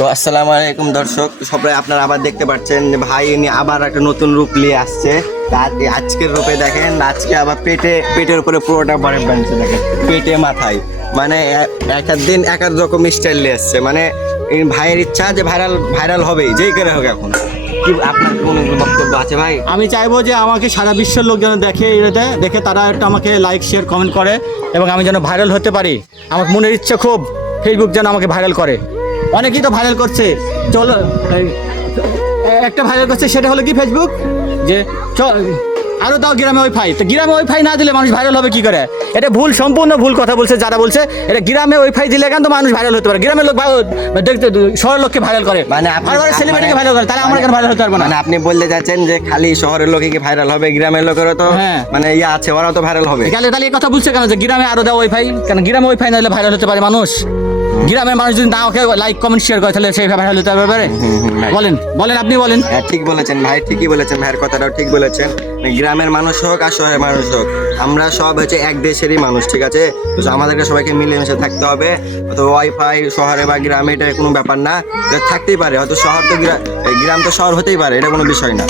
তো আসসালামু আলাইকুম দর্শক, সবাই আপনারা আবার দেখতে পাচ্ছেন যে ভাই ইনি আবার একটা নতুন রূপ নিয়ে আসছে। আজকের রূপে দেখেন, আজকে আবার পেটের উপরে পুরোটা বরফ বানছে, দেখেন পেটে মাথায়, মানে এক এক দিন এক এক রকম স্টাইল নিয়ে আসছে। মানে এই ভাইয়ের ইচ্ছা যে ভাইরাল হবেই, যেই করে হোক। এখন কি আপনার কোনো বক্তব্য আছে ভাই? আমি চাইবো যে আমাকে সারা বিশ্বের লোক যেন দেখে, এটাতে দেখে তারা একটা আমাকে লাইক শেয়ার কমেন্ট করে এবং আমি যেন ভাইরাল হতে পারি। আমার মনের ইচ্ছে খুব ফেসবুক যেন আমাকে ভাইরাল করে। অনেকেই তো ভাইরাল করছে, চলো একটা ভাইরাল করছে, সেটা হলো কি ফেসবুক যে আরও দাও গ্রামে ওয়াইফাই। তো গ্রামে ওয়াইফাই না দিলে মানুষ ভাইরাল হবে কি করে? এটা ভুল, সম্পূর্ণ ভুল কথা বলছে যারা বলছে এটা গ্রামে ওয়াইফাই দিলে কেন তো মানুষ ভাইরাল হতে পারে। গ্রামের লোক দেখতে শহরের লোককে ভাইরাল করে, মানে সেলিব্রিটিকে ভাইরাল করে, তাহলে আমরা কেন ভাইরাল হতে পারবো না? মানে আপনি বলতে চাচ্ছেন যে খালি শহরের লোকে কি ভাইরাল হবে, গ্রামের লোকেরও তো মানে ইয়ে আছে, ওরাও তো ভাইরাল হবে। তাহলে এই কথা বলছে কেন যে গ্রামে আরো দাও ওয়াইফাই? কেন গ্রামে ওয়াইফাই না দিলে ভাইরাল হতে পারে মানুষ? গ্রামের মানুষ যদি না ওকে লাইক কমেন্ট শেয়ার করে তাহলে সেই ভাইরাল হতে পারে? বলেন আপনি বলেন। হ্যাঁ, ঠিক বলেছেন ভাই, ঠিকই বলেছেন, ভাইয়ের কথাটাও ঠিক বলেছেন। গ্রামের মানুষ হোক আর শহরের মানুষ হোক, আমরা সব হচ্ছে এক দেশেরই মানুষ, ঠিক আছে? তো আমাদেরকে সবাইকে মিলেমিশে থাকতে হবে। তো ওয়াইফাই শহরে বা গ্রামে এটা কোনো ব্যাপার না, থাকতেই পারে। হয়তো শহর তো গ্রাম তো শহর হতেই পারে, এটা কোনো বিষয় না।